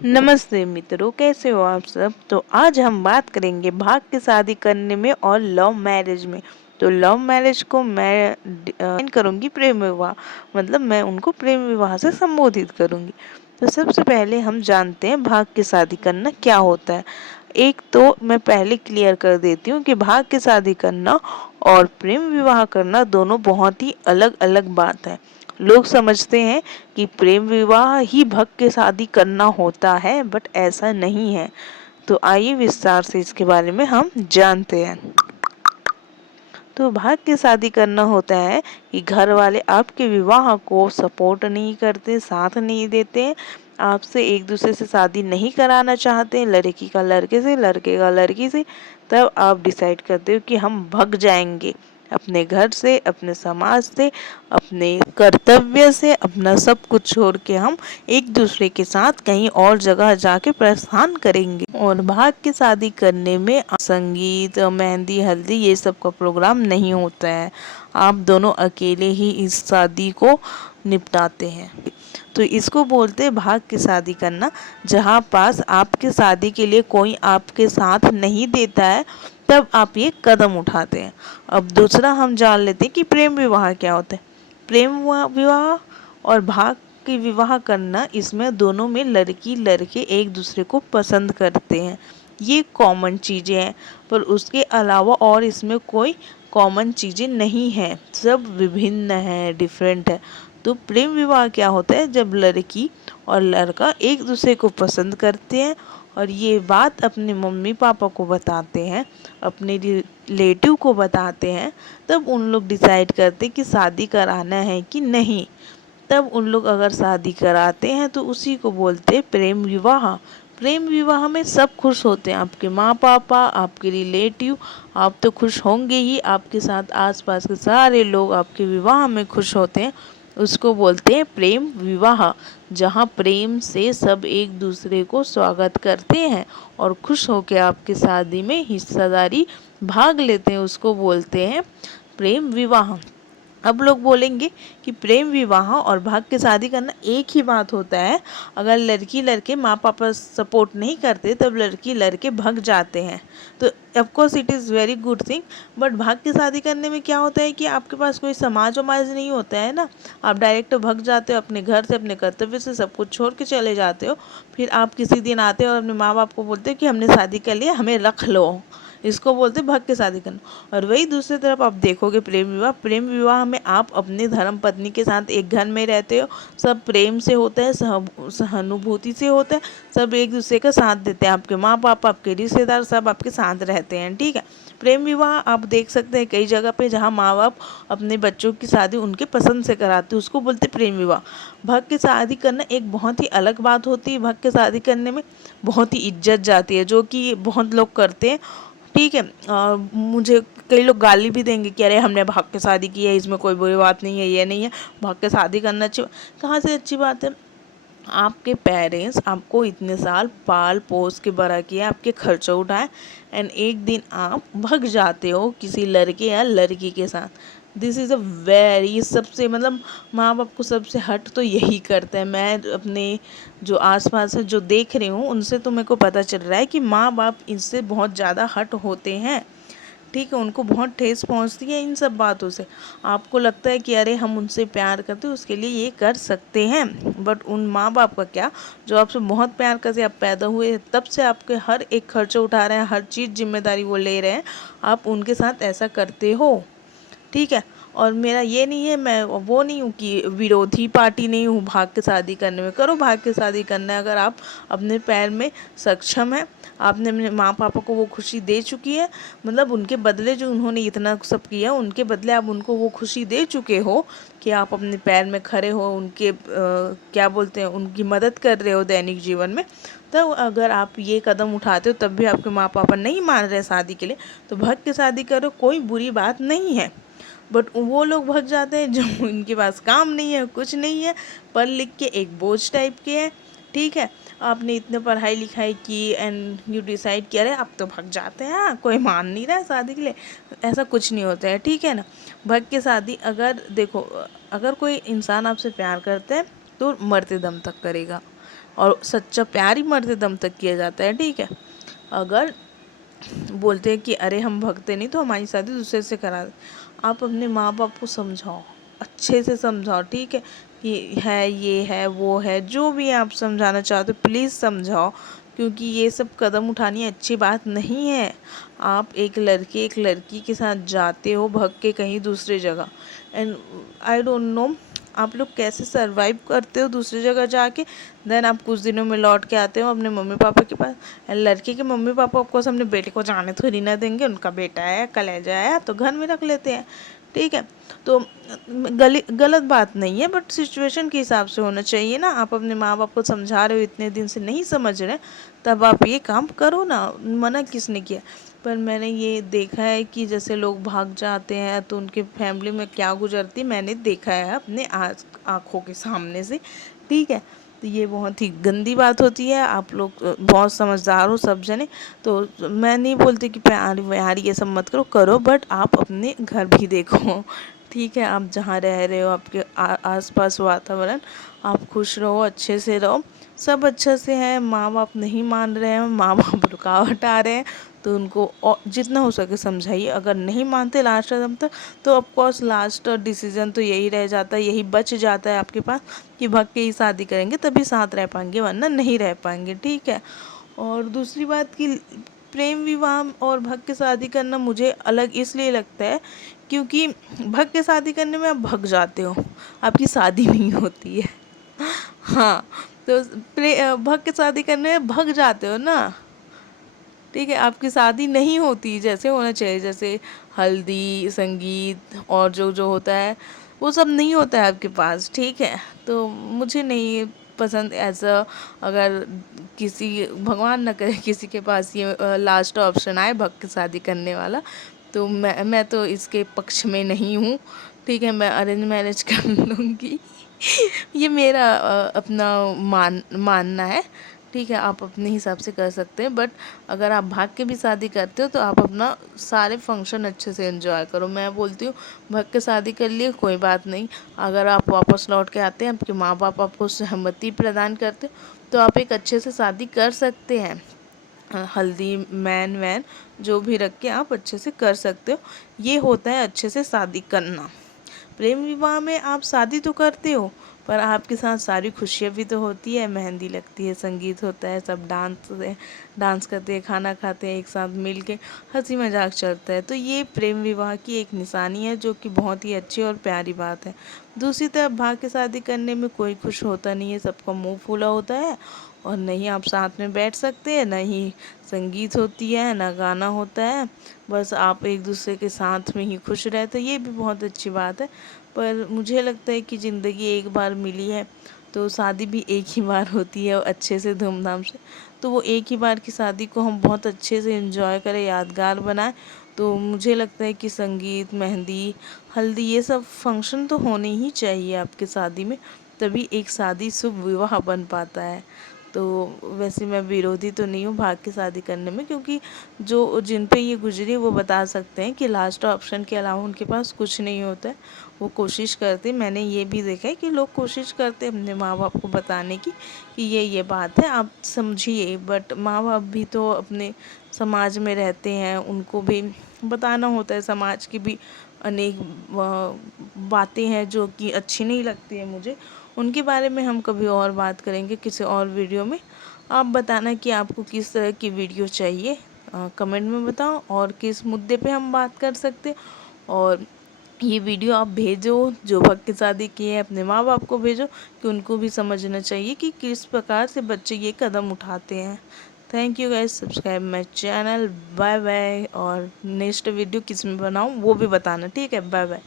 नमस्ते मित्रों, कैसे हो आप सब। तो आज हम बात करेंगे भाग के शादी करने में और लव मैरिज में। तो लव मैरिज को मैं डिफाइन करूंगी प्रेम विवाह, मतलब मैं उनको प्रेम विवाह से संबोधित करूंगी। तो सबसे पहले हम जानते हैं भाग की शादी करना क्या होता है। एक तो मैं पहले क्लियर कर देती हूँ कि भाग की शादी करना और प्रेम विवाह करना दोनों बहुत ही अलग अलग बात है। लोग समझते हैं कि प्रेम विवाह ही भक्त के शादी करना होता है, बट ऐसा नहीं है। तो आइए विस्तार से इसके बारे में हम जानते हैं। तो भाग की शादी करना होता है कि घर वाले आपके विवाह को सपोर्ट नहीं करते, साथ नहीं देते, आपसे एक दूसरे से शादी नहीं कराना चाहते, लड़की का लड़के से, लड़के का लड़की से। तब आप डिसाइड करते हो कि हम भाग जाएंगे अपने घर से, अपने समाज से, अपने कर्तव्य से, अपना सब कुछ छोड़ के हम एक दूसरे के साथ कहीं और जगह जाके प्रस्थान करेंगे। और भाग की शादी करने में संगीत, मेहंदी, हल्दी ये सब का प्रोग्राम नहीं होता है। आप दोनों अकेले ही इस शादी को निपटाते हैं। तो इसको बोलते हैं भाग की शादी करना। जहाँ पास आपकी शादी के लिए कोई आपके साथ नहीं देता है, तब आप ये कदम उठाते हैं। अब दूसरा हम जान लेते हैं कि प्रेम विवाह क्या होता है। प्रेम विवाह और भाग की विवाह करना, इसमें दोनों में लड़की लड़के एक दूसरे को पसंद करते हैं। ये कॉमन चीज़ें हैं, पर उसके अलावा और इसमें कोई कॉमन चीज़ें नहीं हैं, सब विभिन्न हैं, डिफरेंट है। तो प्रेम विवाह क्या होता है, जब लड़की और लड़का एक दूसरे को पसंद करते हैं और ये बात अपने मम्मी पापा को बताते हैं, अपने रिलेटिव को बताते हैं, तब उन लोग डिसाइड करते कि शादी कराना है कि नहीं। तब उन लोग अगर शादी कराते हैं तो उसी को बोलते हैं प्रेम विवाह। प्रेम विवाह में सब खुश होते हैं, आपके माँ पापा, आपके रिलेटिव, आप तो खुश होंगे ही, आपके साथ आसपास के सारे लोग आपके विवाह में खुश होते हैं। उसको बोलते हैं प्रेम विवाह, जहाँ प्रेम से सब एक दूसरे को स्वागत करते हैं और खुश होकर आपकी शादी में हिस्सेदारी भाग लेते हैं। उसको बोलते हैं प्रेम विवाह। अब लोग बोलेंगे कि प्रेम विवाह और भाग के शादी करना एक ही बात होता है। अगर लड़की लड़के माँ पापा सपोर्ट नहीं करते, तब लड़की लड़के भाग जाते हैं। तो of course it is very good thing. But भाग की शादी करने में क्या होता है कि आपके पास कोई समाज वमाज नहीं होता है ना। आप डायरेक्ट भाग जाते हो अपने घर से, अपने कर्तव्य से, सब कुछ छोड़ के चले जाते हो। फिर आप किसी दिन आते हो और अपने माँ बाप को बोलते हो कि हमने शादी कर लिया, हमें रख लो। इसको बोलते भाग के शादी करना। और वही दूसरी तरफ आप देखोगे प्रेम विवाह। प्रेम विवाह में आप अपने धर्म पत्नी के साथ एक घर में रहते हो, सब प्रेम से होता है, सहानुभूति से होता है, सब एक दूसरे का साथ देते हैं, आपके माँ बाप, आपके रिश्तेदार सब आपके साथ रहते हैं। ठीक है। प्रेम विवाह आप देख सकते हैं कई जगह पे, जहाँ माँ बाप अपने बच्चों की शादी उनके पसंद से कराते हैं, उसको बोलते प्रेम विवाह। भक्त की शादी करना एक बहुत ही अलग बात होती है। भक्त की शादी करने में बहुत ही इज्जत जाती है, जो कि बहुत लोग करते हैं। ठीक है। मुझे कई लोग गाली भी देंगे कि अरे हमने भाग के शादी की है, इसमें कोई बुरी बात नहीं है, ये नहीं है, भाग के शादी करना अच्छी। कहाँ से अच्छी बात है। आपके पेरेंट्स आपको इतने साल पाल पोस के बड़ा किया, आपके खर्चा उठाए, एंड एक दिन आप भाग जाते हो किसी लड़के या लड़की के साथ। दिस इज़ अ वेरी, सबसे मतलब माँ बाप को सबसे हट तो यही करता है। मैं अपने जो आसपास है जो देख रही हूँ, उनसे तो मेरे को पता चल रहा है कि माँ बाप इससे बहुत ज़्यादा हट होते हैं। ठीक है। उनको बहुत ठेस पहुंचती है इन सब बातों से। आपको लगता है कि अरे हम उनसे प्यार करते हैं, उसके लिए ये कर सकते हैं, बट उन माँ बाप का क्या, जो आपसे बहुत प्यार करते, आप पैदा हुए तब से आपके हर एक खर्चा उठा रहे हैं, हर चीज़ जिम्मेदारी वो ले रहे हैं, आप उनके साथ ऐसा करते हो। ठीक है। और मेरा ये नहीं है, मैं वो नहीं हूँ कि विरोधी पार्टी नहीं हूँ भाग के शादी करने में। करो, भाग के शादी करना है अगर आप अपने पैर में सक्षम है, आपने अपने माँ पापा को वो खुशी दे चुकी है, मतलब उनके बदले जो उन्होंने इतना सब किया, उनके बदले आप उनको वो खुशी दे चुके हो कि आप अपने पैर में खड़े हो, उनके क्या बोलते हैं, उनकी मदद कर रहे हो दैनिक जीवन में। तब अगर आप ये कदम उठाते हो तब भी आपके माँ पापा नहीं मान रहे शादी के लिए, तो भाग के शादी करो, कोई बुरी बात नहीं है। बट वो लोग भाग जाते हैं जो इनके पास काम नहीं है, कुछ नहीं है, पढ़ लिख के एक बोझ टाइप के हैं। ठीक है। आपने इतने पढ़ाई लिखाई की एंड यू डिसाइड किया, अरे आप तो भाग जाते हैं, हाँ कोई मान नहीं रहा है शादी के लिए। ऐसा कुछ नहीं होता है। ठीक है ना। भाग के शादी, अगर देखो, अगर कोई इंसान आपसे प्यार करता है तो मरते दम तक करेगा। और सच्चा प्यार ही मरते दम तक किया जाता है, ठीक है। अगर बोलते हैं कि अरे हम भगते नहीं तो हमारी शादी दूसरे से करा दे, आप अपने माँ बाप को समझाओ, अच्छे से समझाओ, ठीक है, कि है ये है वो है, जो भी आप समझाना चाहते हो प्लीज़ समझाओ, क्योंकि ये सब कदम उठानी अच्छी बात नहीं है। आप एक लड़के एक लड़की के साथ जाते हो भग के कहीं दूसरी जगह, एंड आई डोंट नो आप लोग कैसे सरवाइव करते हो दूसरी जगह जाके। देन आप कुछ दिनों में लौट के आते हो अपने मम्मी पापा के पास। लड़के के मम्मी पापा ऑफकोर्स अपने बेटे को जाने थोड़ी ना देंगे, उनका बेटा है कलेजा है तो घर में रख लेते हैं, ठीक है। तो गलत बात नहीं है, बट सिचुएशन के हिसाब से होना चाहिए ना। आप अपने माँ बाप को समझा रहे हो, इतने दिन से नहीं समझ रहे, तब आप ये काम करो ना, मना किसने किया। पर मैंने ये देखा है कि जैसे लोग भाग जाते हैं तो उनके फैमिली में क्या गुजरती, मैंने देखा है अपने आँखों के सामने से, ठीक है। तो ये बहुत ही गंदी बात होती है। आप लोग बहुत समझदार हो सब जने, तो मैं नहीं बोलती कि प्यार व्यार ये सब मत करो, करो बट आप अपने घर भी देखो, ठीक है। आप जहाँ रह रहे हो, आपके आसपास वातावरण, आप खुश रहो, अच्छे से रहो, सब अच्छे से है। माँ बाप नहीं मान रहे हैं, माँ बाप रुकावट आ रहे हैं, तो उनको जितना हो सके समझाइए। अगर नहीं मानते लास्ट कदम तक, तो ऑफकोर्स लास्ट डिसीजन तो यही रह जाता है, यही बच जाता है आपके पास कि भग के ही शादी करेंगे तभी साथ रह पाएंगे, वरना नहीं रह पाएंगे, ठीक है। और दूसरी बात कि प्रेम विवाह और भग के शादी करना मुझे अलग इसलिए लगता है क्योंकि भग के शादी करने में आप भग जाते हो, आपकी शादी नहीं होती है। हाँ, तो भग के शादी करने में भग जाते हो ना, ठीक है, आपकी शादी नहीं होती जैसे होना चाहिए, जैसे हल्दी संगीत और जो जो होता है वो सब नहीं होता है आपके पास, ठीक है। तो मुझे नहीं पसंद ऐसा। अगर किसी भगवान ना करे किसी के पास ये लास्ट ऑप्शन आए भग के शादी करने वाला, तो मैं तो इसके पक्ष में नहीं हूँ, ठीक है। मैं अरेंज मैरिज कर लूँगी। ये मेरा अपना मानना है, ठीक है। आप अपने हिसाब से कर सकते हैं, बट अगर आप भाग के भी शादी करते हो तो आप अपना सारे फंक्शन अच्छे से एंजॉय करो। मैं बोलती हूँ भाग के शादी कर लिए कोई बात नहीं, अगर आप वापस लौट के आते हैं, आपके माँ बाप आपको सहमति प्रदान करते तो आप एक अच्छे से शादी कर सकते हैं। हल्दी मैन वैन जो भी रख के आप अच्छे से कर सकते हो, ये होता है अच्छे से शादी करना। प्रेम विवाह में आप शादी तो करते हो, पर आपके साथ सारी खुशियाँ भी तो होती है, मेहंदी लगती है, संगीत होता है, सब डांस करते हैं, खाना खाते हैं, एक साथ मिल के हंसी मजाक चलता है। तो ये प्रेम विवाह की एक निशानी है जो कि बहुत ही अच्छी और प्यारी बात है। दूसरी तरफ भाग के शादी करने में कोई खुश होता नहीं है, सबका मुंह फूला होता है, और नहीं आप साथ में बैठ सकते हैं, ना ही संगीत होती है, ना गाना होता है, बस आप एक दूसरे के साथ में ही खुश रहते, ये भी बहुत अच्छी बात है। पर मुझे लगता है कि ज़िंदगी एक बार मिली है, तो शादी भी एक ही बार होती है, और अच्छे से धूमधाम से। तो वो एक ही बार की शादी को हम बहुत अच्छे से एंजॉय करें, यादगार बनाएं। तो मुझे लगता है कि संगीत, मेहंदी, हल्दी, ये सब फंक्शन तो होने ही चाहिए आपके शादी में, तभी एक शादी शुभ विवाह बन पाता है। तो वैसे मैं विरोधी तो नहीं हूँ भाग के शादी करने में, क्योंकि जो जिन पे ये गुजरी वो बता सकते हैं कि लास्ट ऑप्शन के अलावा उनके पास कुछ नहीं होता है। वो कोशिश करते, मैंने ये भी देखा है कि लोग कोशिश करते अपने माँ बाप को बताने की कि ये बात है, आप समझिए, बट माँ बाप भी तो अपने समाज में रहते हैं, उनको भी बताना होता है। समाज की भी अनेक बातें हैं जो कि अच्छी नहीं लगती है मुझे, उनके बारे में हम कभी और बात करेंगे किसी और वीडियो में। आप बताना कि आपको किस तरह की वीडियो चाहिए, कमेंट में बताओ, और किस मुद्दे पे हम बात कर सकते। और ये वीडियो आप भेजो, जो भक्त की शादी किए हैं अपने माँ बाप को भेजो, कि उनको भी समझना चाहिए कि किस प्रकार से बच्चे ये कदम उठाते हैं। Thank you guys, subscribe my channel, bye bye. और नेक्स्ट वीडियो किस में बनाऊँ वो भी बताना, ठीक है, बाय बाय।